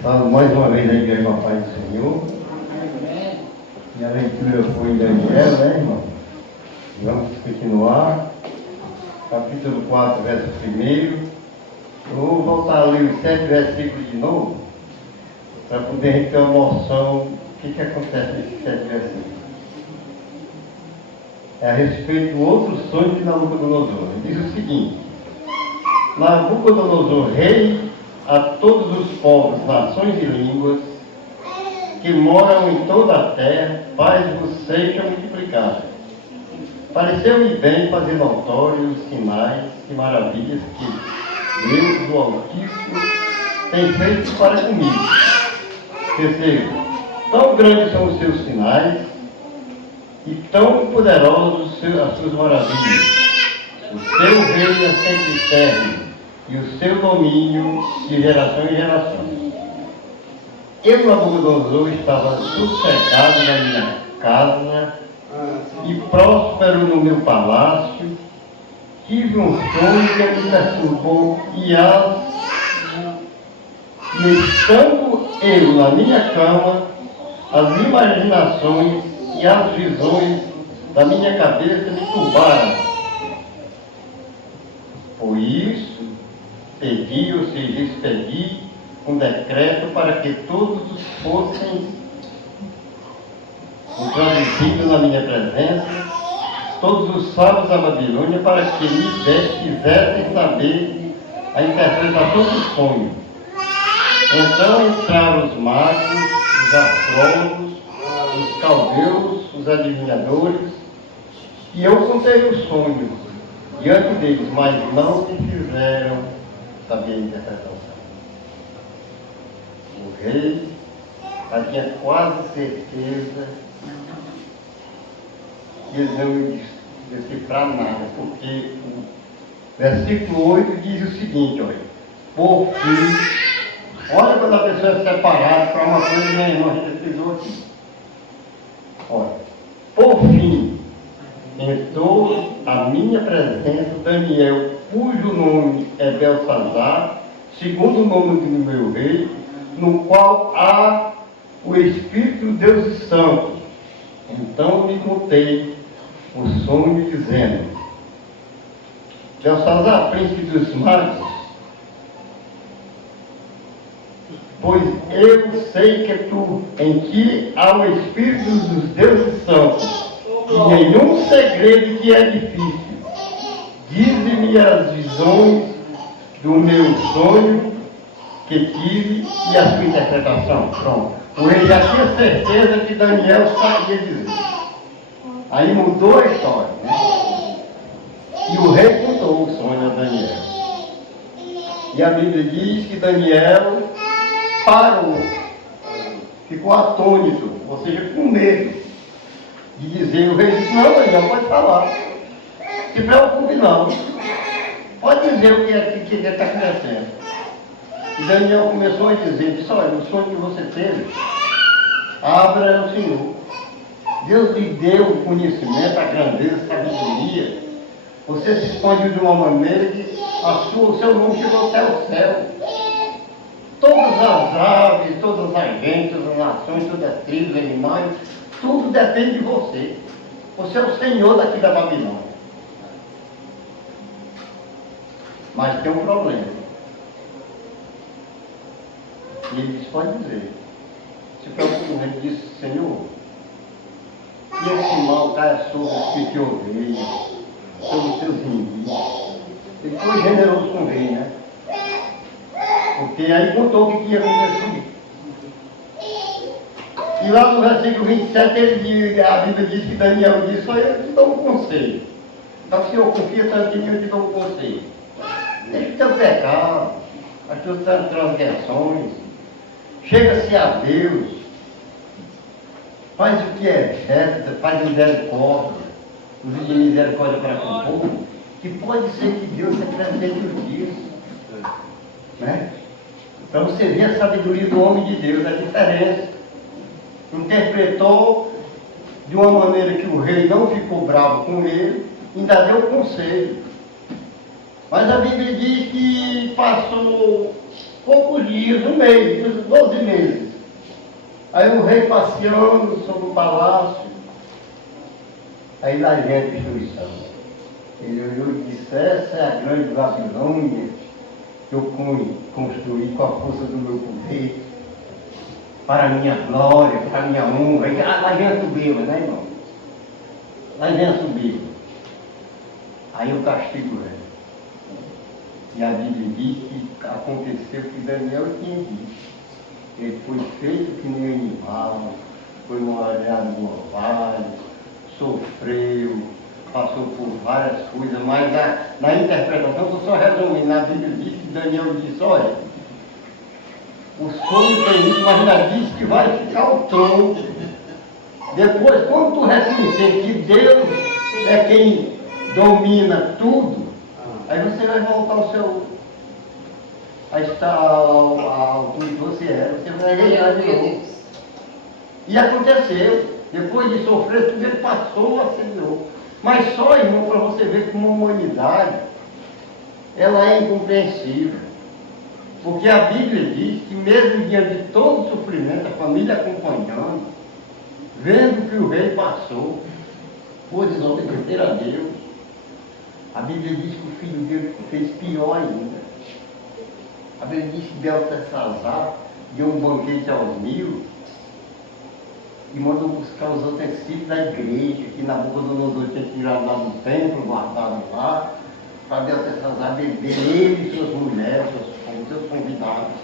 Falo mais uma vez a igreja com a paz do Senhor. E a leitura foi em Daniel, né, irmão? Vamos continuar. Capítulo 4, verso 1. Eu vou voltar a ler os 7 versículos de novo, para poder a gente ter uma noção do que acontece nesses 7 versículos. É a respeito do outro sonho de Nabucodonosor. Ele diz o seguinte: Nabucodonosor, rei a todos os povos, nações e línguas que moram em toda a terra, paz-vos seja multiplicada. Pareceu-me bem fazer notórios os sinais e maravilhas que Deus, o Altíssimo, tem feito para comigo. Terceiro, tão grandes são os seus sinais e tão poderosos as suas maravilhas. O seu reino é sempre eterno e o seu domínio de geração em geração. Eu, Nabucodonosor, estava sossegado na minha casa e próspero no meu palácio. Tive um sonho que me perturbou e estando eu na minha cama, as imaginações e as visões da minha cabeça me turbaram. Por isso, pedi, ou seja, expedi um decreto para que todos fossem introduzidos na minha presença, todos os sábios da Babilônia, para que me fizessem saber a interpretação do sonho. Então entraram os magos, os astrólogos, os caldeus, os adivinhadores, e eu contei o sonho diante deles, mas não me fizeram saber a interpretação. O rei já tinha quase certeza que eles não iam decifrar nada, porque o versículo 8 diz o seguinte, olha: por fim, olha quando a pessoa é separada para uma coisa que minha irmã pesquisou aqui. Olha, por fim, entrou à minha presença Daniel, cujo nome é Belsazar, segundo o nome do meu rei, no qual há o Espírito dos deuses santos. Então lhe contei o sonho, dizendo: Belsazar, príncipe dos magos, pois eu sei que tu, em ti há o Espírito dos deuses santos, e nenhum segredo que é difícil. Dize-me as visões do meu sonho que tive e a sua interpretação. Pronto. O rei já tinha certeza que Daniel sabia dizer. Aí mudou a história, né? E o rei contou o sonho a Daniel. E a Bíblia diz que Daniel parou, ficou atônito, ou seja, com medo de dizer. O rei disse: não, Daniel, pode falar, se preocupe não, pode dizer o que está acontecendo. E Daniel começou a dizer: disse, olha, o sonho que você teve, Abra é o Senhor, Deus lhe deu o conhecimento, a grandeza, a sabedoria. Você se expande de uma maneira que o seu nome chegou até o céu. Todas as aves, todas as gentes, todas as nações, todas as tribos, animais, tudo depende de você. Você é o Senhor daqui da Babilônia. Mas tem um problema. E ele disse: pode dizer. Se preocupe, ele disse: Senhor, e esse mal caia sobre os que te odeiam, sobre os teus inimigos. Ele foi generoso com o rei, né? Porque aí contou o que ia acontecer. E lá no versículo 27, a Bíblia diz que Daniel disse: olha, eu te dou um conselho. Então, se eu confio tanto em mim, eu te dou um conselho. Deixa o teu pecado, as tuas transgressões, chega-se a Deus, faz o que é reto, faz misericórdia, usa de misericórdia para com o povo, que pode ser que Deus acrescente os dias. Né? Para você ver a sabedoria do homem de Deus, a diferença. Interpretou de uma maneira que o rei não ficou bravo com ele, ainda deu conselho. Mas a Bíblia diz que passou poucos dias, um mês, uns 12 meses. Aí o rei passeando sobre o palácio, aí lá vem a destruição. Ele olhou e disse: essa é a grande Babilônia que eu construí com a força do meu poder, para a minha glória, para a minha honra. E lá vem a soberba, né, irmão? Lá vem a soberba. Aí o castigo vem. E a Bíblia diz que aconteceu que Daniel tinha dito. Ele foi feito que nem animal, foi molhado no orvalho, sofreu, passou por várias coisas, mas na interpretação, estou só resumindo, a Bíblia diz que Daniel disse: olha, o sonho tem isso, mas ainda diz que vai ficar o trono. Depois, quando tu reconhecer que Deus é quem domina tudo, aí você vai voltar ao seu, a estar ao que você era, você vai reinar de novo. E aconteceu, depois de sofrer tudo, ele passou a Senhor. Mas só, irmão, para você ver como a humanidade, ela é incompreensível. Porque a Bíblia diz que mesmo diante de todo o sofrimento, a família acompanhando, vendo que o rei passou, por desobedecer a Deus, a Bíblia diz que o filho dele fez pior ainda. A Bíblia diz que Beltesazar deu um banquete aos 1000 e mandou buscar os utensílios da igreja, que Nabucodonosor tinha tirado lá do templo, guardado lá, para Beltesazar beber, ele e suas mulheres, seus convidados.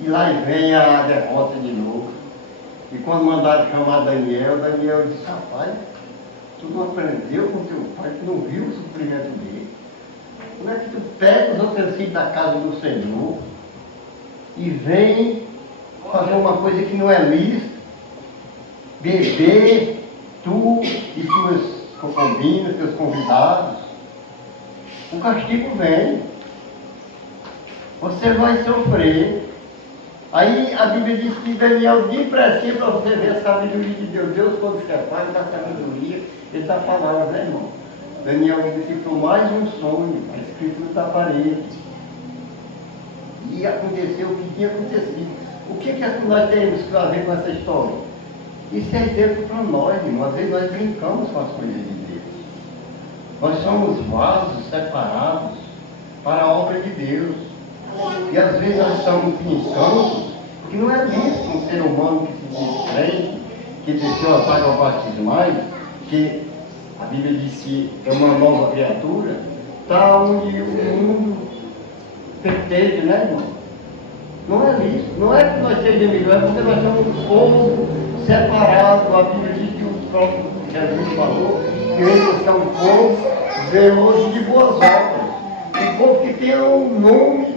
E lá vem a derrota de novo. E quando mandaram chamar Daniel, Daniel disse: rapaz, tu não aprendeu com teu pai, tu não viu o sofrimento dele. Como é que tu pega os utensílios da casa do Senhor e vem fazer uma coisa que não é lícita, beber, tu e tuas concubinas, teus convidados? O castigo vem. Você vai sofrer. Aí a Bíblia diz que Daniel depressa, para você ver a sabedoria de Deus. Deus, quando quer pai, dá sabedoria, ele dá palavras, né, irmão? Daniel decifrou mais um sonho, a escritura da parede. E aconteceu o que tinha acontecido. O que é que nós temos a ver com essa história? Isso é exemplo para nós, irmão. Às vezes nós brincamos com as coisas de Deus. Nós somos vasos separados para a obra de Deus. E às vezes nós estamos brincando, porque não é lícito um ser humano que se diz crente, que desceu as águas batismais, que a Bíblia diz que é uma nova criatura, está onde o mundo pertence, né, irmão? Não é lícito. Não é que nós sejamos melhores, é porque nós somos um povo separado. A Bíblia diz que o próprio Jesus falou que eles são um povo zeloso de boas obras. Um povo que tem um nome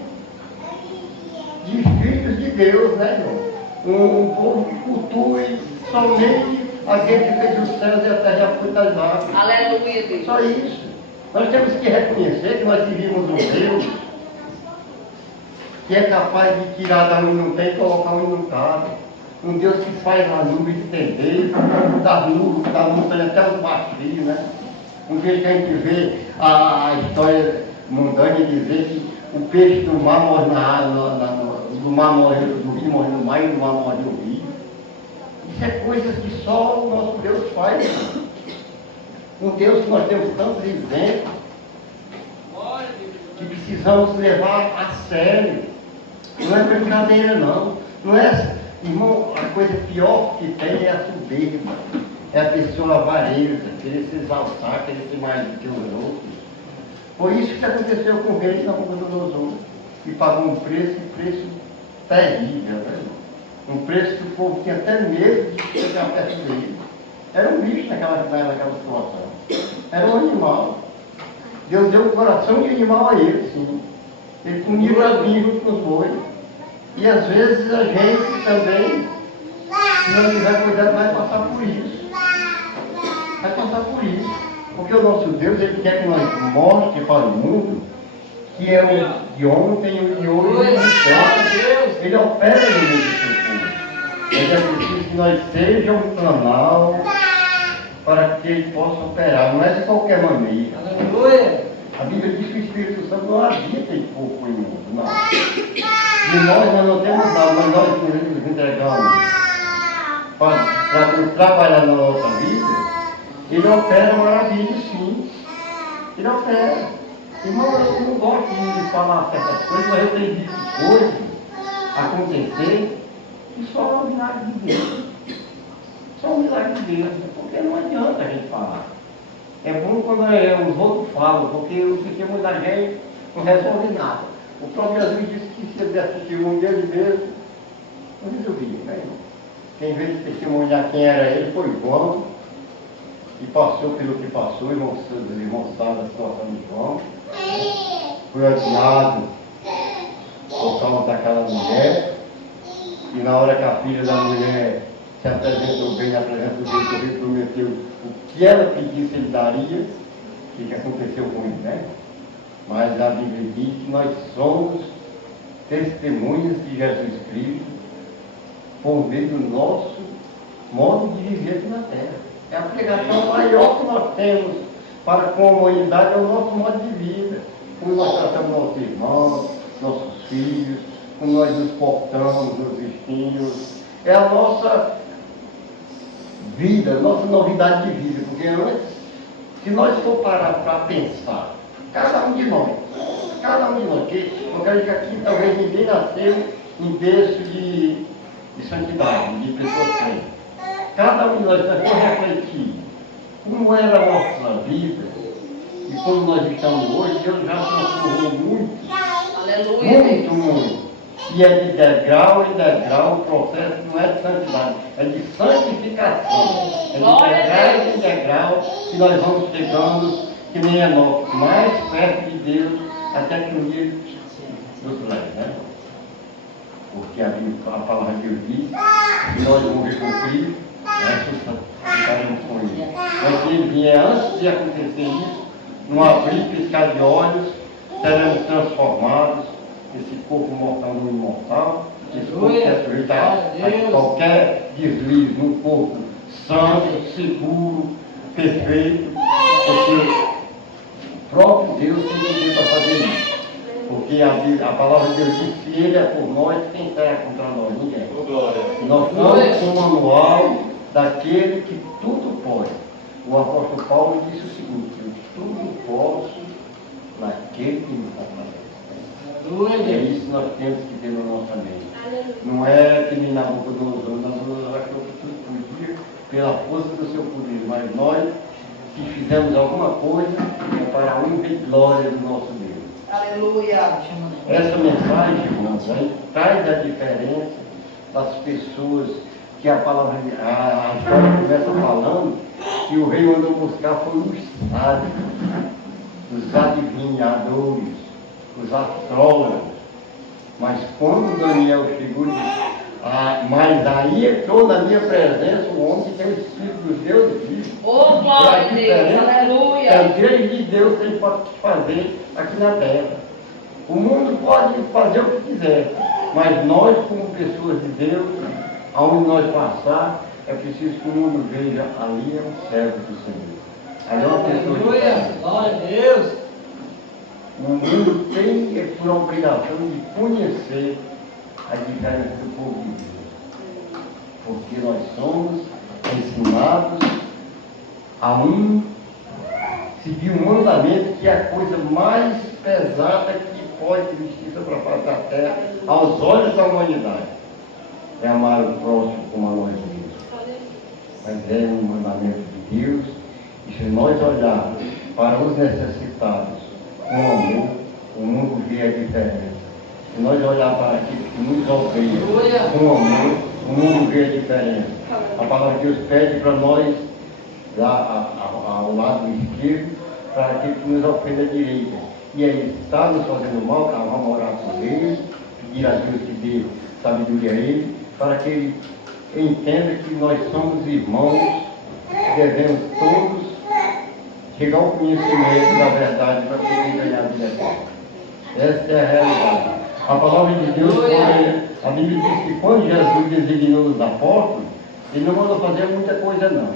de filhos de Deus, né, irmão? Um povo que cultue somente aquele que fez os céus e a terra e a fruta das águas. Aleluia, Deus. Só isso. Nós temos que reconhecer que nós servimos um Deus que é capaz de tirar da onde não tem e colocar onde não cabe. Um Deus que faz a nuvem estender, da nuvem, da montanha até os baixos, né? Um Deus que a gente vê a história mundana e dizer que o peixe do mar morre na água, do mar morre do rio, morre no mar e do mar morre no rio. Isso é coisas que só o nosso Deus faz. Um Deus que nós temos tantos exemplos que precisamos levar a sério. Não é brincadeira, não. Não é, irmão, a coisa pior que tem é a soberba. É a pessoa avareza, querer se exaltar, querer ser mais do que os outros. Foi isso que aconteceu com o rei Nabucodonosor. E pagou um preço terrível, né? Um preço que o povo tinha até medo de chegar perto dele. Era um bicho naquela situação. Era um animal. Deus deu um coração de animal a ele, sim. Ele comia gradinho junto com os bois. E às vezes a gente também, se não tiver cuidado, vai passar por isso. Vai passar por isso. Porque o nosso Deus, Ele quer que nós mostremos para o mundo que é um de ontem, um de hoje, um de sempre. Ele opera no meio do seu povo. Mas é preciso que nós sejamos um canal para que Ele possa operar. Não é de qualquer maneira. Aleluia. A Bíblia diz que o Espírito Santo não habita em corpo imundo, não. E nós não temos nada, mas nós nos entregamos para trabalhar na nossa vida. Ele opera maravilhas, sim. Ele opera. Irmão, eu não gosto de falar certas coisas, mas eu tenho visto coisas acontecer e só é um milagre de Deus. Só um milagre de Deus, porque não adianta a gente falar. É bom quando os outros falam, porque muita gente não resolve nada. O próprio Jesus disse que se ele der testemunho dele mesmo, não resolvia, né, irmão? Quem veio de testemunhar quem era ele foi João, e passou pelo que passou, os irmãos sabem a situação de João. Foi odiado por causa daquela mulher, e na hora que a filha da mulher se apresentou bem na presença de Deus, ele prometeu o que ela pedisse, ele daria, o que aconteceu com ele, né? Mas a Bíblia diz que nós somos testemunhas de Jesus Cristo por meio do nosso modo de viver aqui na terra. É a pregação maior que nós temos para com a humanidade, é o nosso modo de vida. Como nós tratamos nossos irmãos, nossos filhos, como nós nos portamos, nos vestimos. É a nossa vida, nossa novidade de vida. Porque antes, se nós for parar para pensar, cada um de nós, que eu quero que aqui talvez ninguém nasceu em berço de santidade, de pessoas crentes. Cada um de nós for refletir como era a nossa vida e como nós estamos hoje. Deus já transformou muito. Aleluia, muito. E é de degrau em degrau, o processo não é de santidade, é de santificação. É de degrau em degrau que nós vamos chegando, que nem Enoque, mais perto de Deus, até que um dia nos leve, né? Porque a palavra de Deus diz que nós vamos com Cristo, ressuscitaremos com Ele. Mas se Ele vier antes de acontecer isso, num abrir e piscar de olhos, seremos transformados, esse corpo mortal no imortal, esse corpo que é sujeito a qualquer deslize, num corpo santo, seguro, perfeito, porque o próprio Deus tem poder para fazer isso. Porque a palavra de Deus diz que Ele é por nós, quem será contra nós? Ninguém. Nós estamos com o manual daquele que tudo pode. O apóstolo Paulo disse o seguinte: eu tudo posso naquele que me fortalece. É isso que nós temos que ter na nossa mente. Não é que nem Nabucodonosor achou que tudo podia pela força do seu poder, mas nós, se fizermos alguma coisa, é para a honra e glória do nosso Deus. Aleluia! Essa mensagem, irmãos, aí traz a diferença das pessoas que a palavra, a história começa falando que o rei mandou buscar foi os sábios, os adivinhadores, os astrólogos. Mas quando Daniel chegou e disse, mas aí entrou na minha presença um homem que tem o Espírito dos deuses vivos. Oh, glória a Deus, aleluia! A igreja de Deus tem para fazer aqui na terra. O mundo pode fazer o que quiser, mas nós, como pessoas de Deus, aonde nós passar, é preciso que o mundo veja ali é um servo do Senhor. Ali é uma pessoa de Deus. Glória a Deus! O mundo tem por obrigação de conhecer a diferença do povo de Deus. Porque nós somos ensinados a seguir um mandamento que é a coisa mais pesada que pode existir sobre a face da terra, aos olhos da humanidade. É amar o próximo como a nós mesmos. Mas é um mandamento de Deus, e se nós olharmos para os necessitados com amor, o mundo vê a diferença. Se nós olharmos para aqueles que nos odeiam com amor, o mundo vê a diferença. A palavra de Deus pede para nós, lá ao lado esquerdo, para aquele que nos ofende à direita. E aí está nos fazendo mal, vamos orar por ele, pedir a Deus que dê sabedoria a ele, para que ele entenda que nós somos irmãos, devemos todos chegar ao conhecimento da verdade para poder ganhar a vida eterna. Essa é a realidade. A palavra de Deus, a Bíblia diz que quando Jesus designou os apóstolos, ele não mandou fazer muita coisa não.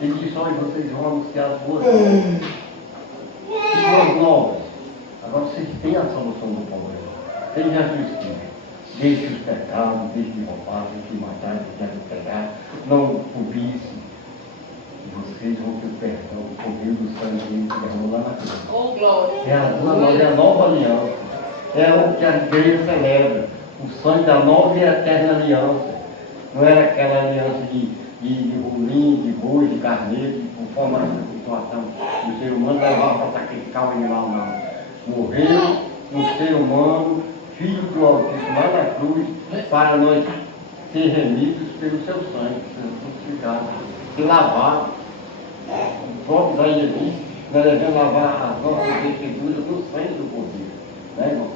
Ele disse, olha, vocês vão anunciar as boas novas. boas novas. Agora vocês têm a solução do problema. Tem Jesus Cristo. Deixe os pecados, deixe de roubar, deixe de matar, deixe de adulterar, não cobice. E vocês vão ter perdão por meio do sangue que derramou lá na cruz. Oh, glória. É a nova aliança. É o que a igreja celebra. O sangue da nova e eterna aliança. Não era aquela aliança de bolinho, de boi, de carneiro, por forma de situação do ser humano, levava para sacrificar o animal, não. Morreu um ser humano, filho do Altíssimo, lá na cruz, para nós ser remidos pelo seu sangue, sendo crucificado, se lavar. O próprio Isaías diz, nós devemos lavar as nossas vestiduras no sangue do Cordeiro, né, irmão?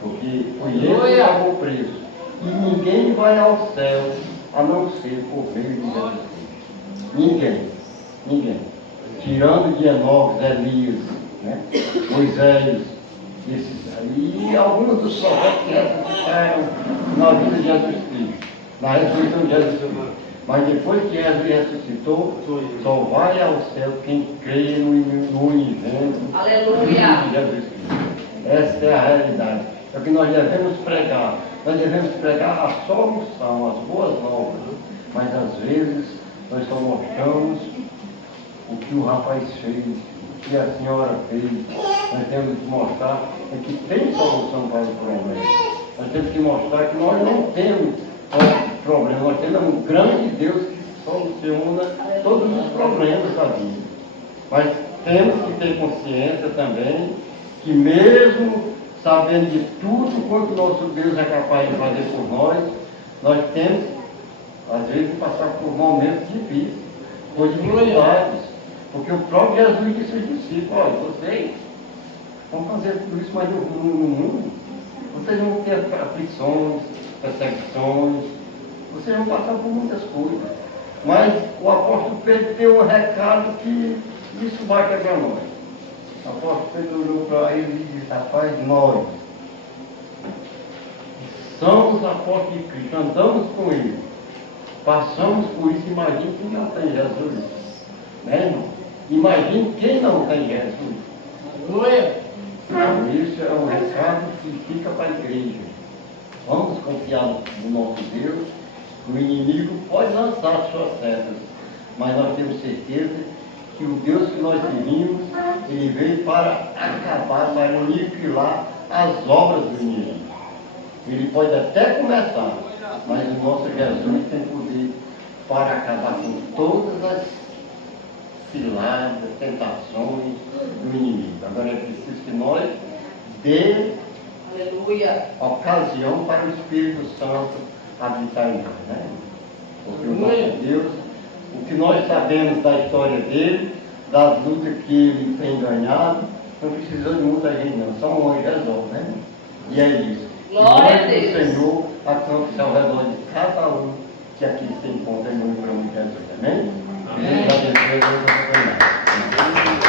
Porque foi ele que pagou o preço. E ninguém vai ao céu a não ser por meio de Jesus Cristo. Ninguém. Tirando de Enoque, Elias, né? Moisés, e alguns dos profetas que ressuscitaram na vida de Jesus Cristo, na ressurreição de Jesus Cristo. Mas depois que Jesus ressuscitou, só vai ao céu quem crê no unigênito de Jesus Cristo. Essa é a realidade. É o que nós devemos pregar. Nós devemos pregar a solução, as boas novas. Mas às vezes nós só mostramos o que o rapaz fez, o que a senhora fez. Nós temos que mostrar que tem solução para o problema. Nós temos que mostrar que nós não temos problema, nós temos um grande Deus que soluciona todos os problemas da vida. Mas temos que ter consciência também que mesmo sabendo de tudo quanto nosso Deus é capaz de fazer por nós temos, às vezes, passar por momentos difíceis, por dificuldades. Porque o próprio Jesus disse aos discípulos, olha, vocês vão fazer tudo isso, mas no mundo, vocês vão ter aflições, perseguições, vocês vão passar por muitas coisas. Mas o apóstolo Pedro deu um recado que isso vai quebrar nós. O apóstolo Pedro olhou para ele e disse, rapaz, nós somos apóstolos de Cristo, andamos com ele, passamos por isso, imagine quem não tem Jesus. Né, irmão? Imagine quem não tem Jesus. Então, isso é um recado que fica para a igreja. Vamos confiar no nosso Deus. O inimigo pode lançar suas setas, mas nós temos certeza que o Deus que nós servimos, ele veio para acabar, para aniquilar as obras do inimigo. Ele pode até começar, mas o nosso Jesus tem poder para acabar com todas as ciladas, tentações do inimigo. Agora é preciso que nós dê ocasião para o Espírito Santo habitar em nós, né? Porque o nosso Deus, o que nós sabemos da história dele, das lutas que ele tem ganhado, não precisou de muita gente não, só um anjo resolve, né? E é isso. Glória a Deus. O Senhor acampa-se ao redor de cada um que aqui se encontra em nome de Jesus, amém? Amém. Que Deus abençoe a nossa